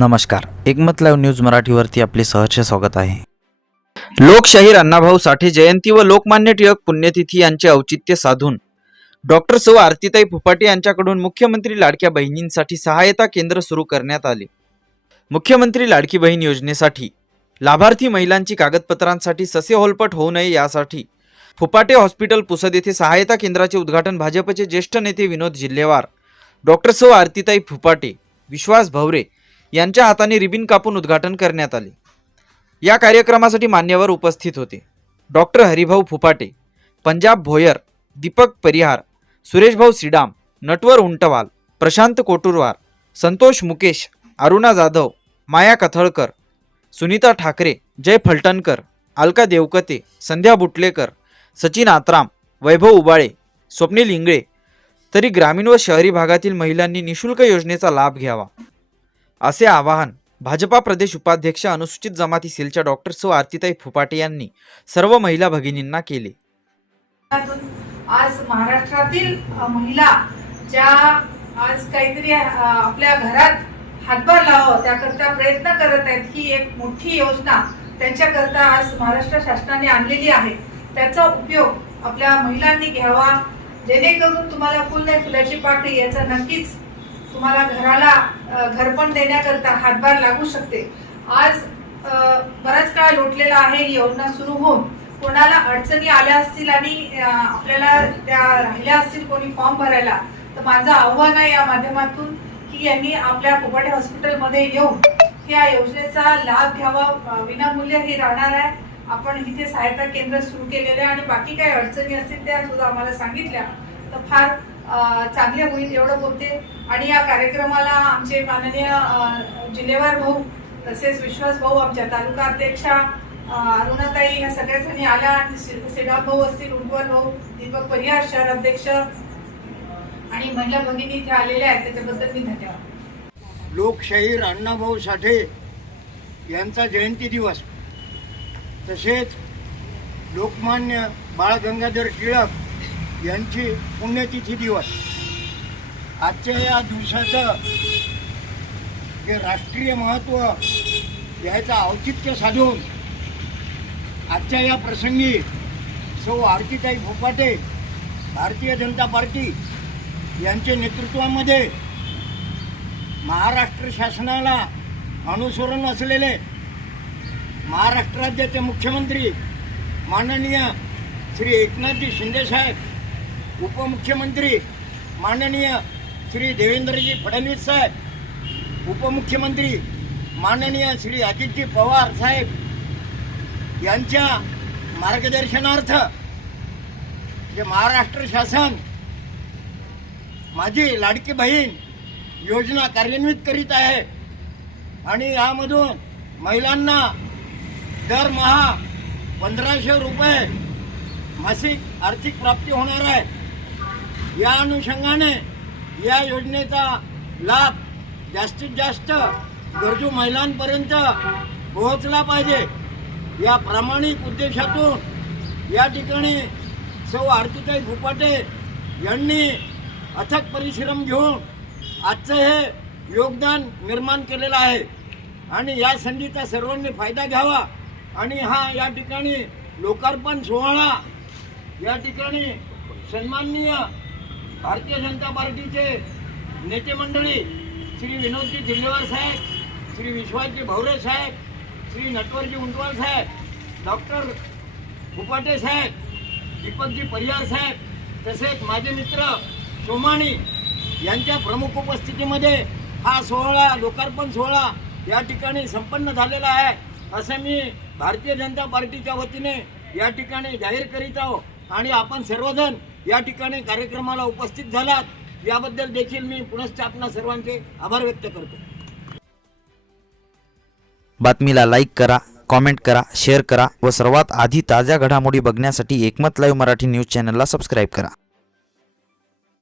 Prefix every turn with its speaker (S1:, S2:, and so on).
S1: नमस्कार. एकमत live news मराठीवरती आपले सहर्ष स्वागत आहे.
S2: लोकशाहीर अण्णाभाऊ साठे जयंती व लोकमान्य टिळक पुण्यतिथी यांचे औचित्य साधून. डॉक्टर सौ आरतीताई फुपाटे यांच्याकडून मुख्यमंत्री लाडक्या बहिणींसाठी सहायता केंद्र सुरू करण्यात आले. मुख्यमंत्री लाडकी बहीण योजनेसाठी लाभार्थी महिलांची कागदपत्रांसाठी ससे होलपट होऊ नये यासाठी फुपाटे हॉस्पिटल पुसद येथे सहायता केंद्राचे उद्घाटन भाजपचे ज्येष्ठ नेते विनोद जिल्हेवार डॉक्टर सौ आरतीताई फुपाटे विश्वास भवरे यांच्या हाताने रिबिन कापून उद्घाटन करण्यात आले. या कार्यक्रमासाठी मान्यवर उपस्थित होते. डॉक्टर हरिभाऊ फुपाटे पंजाब भोयर दीपक परिहार सुरेशभाऊ सिडाम नटवर उंटवाल प्रशांत कोटुरवार संतोष मुकेश अरुणा जाधव माया कथळकर सुनीता ठाकरे जय फलटणकर अलका देवकते संध्या बुटलेकर सचिन आत्राम वैभव उबाळे स्वप्नील इंगळे तरी ग्रामीण व शहरी भागातील महिलांनी निशुल्क योजनेचा लाभ घ्यावा. असे आवाहन भाजपा प्रदेश उपाध्यक्ष अनुसूचित जमाती सेलच्या डॉक्टर सो आरतीताई फुपाटे यांनी सर्व महिला भगिनींना केले.
S3: आज महाराष्ट्रातील महिला ज्या आज काहीतरी आपल्या घरात हातभार लावावं त्याकरता प्रयत्न करत आहेत ही एक मोठी योजना त्यांच्याकरता आज महाराष्ट्र शासनाने आणलेली आहे. त्याचा उपयोग आपल्या महिलांनी घ्यावा जेणेकरून तुम्हाला फुल नाही फुलाची पाकळी याचा नक्कीच तुम्हाला घराला घरपण देण्याकरता हातभार लागू शकते. आज बराच काळ लोटलेला आहे योजना सुरू होऊन. कोणाला अडचणी आल्या असतील आणि आपल्याला त्या राहिल्या असतील कोणी फॉर्म भरायला तर माझं आव्हान आहे या माध्यमातून की यांनी आपल्या कोपाटे हॉस्पिटलमध्ये येऊन या योजनेचा लाभ घ्यावा. विनामूल्य हे राहणार आहे. आपण इथे सहायता केंद्र सुरू केलेले आहे आणि बाकी काही अडचणी असतील त्या सुद्धा आम्हाला सांगितल्या. तर फार चांगले होईल एवढं बोलते. आणि या कार्यक्रमाला आमचे माननीय जिल्हेवार भाऊ तसेच विश्वास भाऊ आमच्या तालुका अध्यक्षा अरुणाताई ह्या सगळ्या जणी आल्या आणि भाऊ असतील उंटवर भाऊ दीपक परिहार शहर अध्यक्ष आणि महिला भगिनी इथे आलेल्या आहेत. त्याच्याबद्दल मी धन्यवाद.
S4: लोकशाहीर अण्णाभाऊ साठे यांचा जयंती दिवस. तसेच लोकमान्य बाळ गंगाधर टिळक यांची पुण्यतिथी दिवस. आजच्या या दिवसाचं जे राष्ट्रीय महत्त्व याचं औचित्य साधून आजच्या या प्रसंगी सौ आरतीताई फोपाटे भारतीय जनता पार्टी यांच्या नेतृत्वामध्ये महाराष्ट्र शासनाला अनुसरण असलेले महाराष्ट्र राज्याचे मुख्यमंत्री माननीय श्री एकनाथजी शिंदेसाहेब उपमुख्यमंत्री माननीय श्री देवेंद्रजी फडणवीस साहेब उपमुख्यमंत्री माननीय श्री अजितजी पवार साहेब यांच्या मार्गदर्शनार्थ जे महाराष्ट्र शासन माझी लाडकी बहीण योजना कार्यान्वित करीत आहे आणि यामधून महिलांना दरमहा पंधराशे रुपये मासिक आर्थिक प्राप्ती होणार आहे. या अनुषंगाने या योजनेचा लाभ जास्तीत जास्त गरजू महिलांपर्यंत पोहोचला पाहिजे. या प्रामाणिक उद्देशातून या ठिकाणी सौ आरतीताई भुपाटे यांनी अथक परिश्रम घेऊन आजचं हे योगदान निर्माण केलेलं आहे. आणि या संधीचा सर्वांनी फायदा घ्यावा आणि हा या ठिकाणी लोकार्पण सोहळा या ठिकाणी सन्माननीय भारतीय जनता पार्टीचे नेते मंडळी श्री विनोदजी जिल्हेवार साहेब श्री विश्वासजी भवरे साहेब श्री नटवरजी उंटवाल साहेब डॉक्टर फुपाटे साहेब दीपकजी परिहार साहेब तसेच माझे मित्र सोमाणी यांच्या प्रमुख उपस्थितीमध्ये हा सोहळा लोकार्पण सोहळा या ठिकाणी संपन्न झालेला आहे. असं मी भारतीय जनता पार्टीच्या वतीने या ठिकाणी जाहीर करीत आहोत आणि आपण सर्वजण या ठिकाणी कार्यक्रमाला उपस्थित झालात. याबद्दल देखील मी पुनश्चापना सर्वांचे आभार व्यक्त करतो.
S1: बातमीला लाईक करा कॉमेंट करा शेअर करा व सर्वात आधी ताज्या घडामोडी बघण्यासाठी एकमत लाईव्ह मराठी न्यूज चॅनलला सबस्क्राईब करा.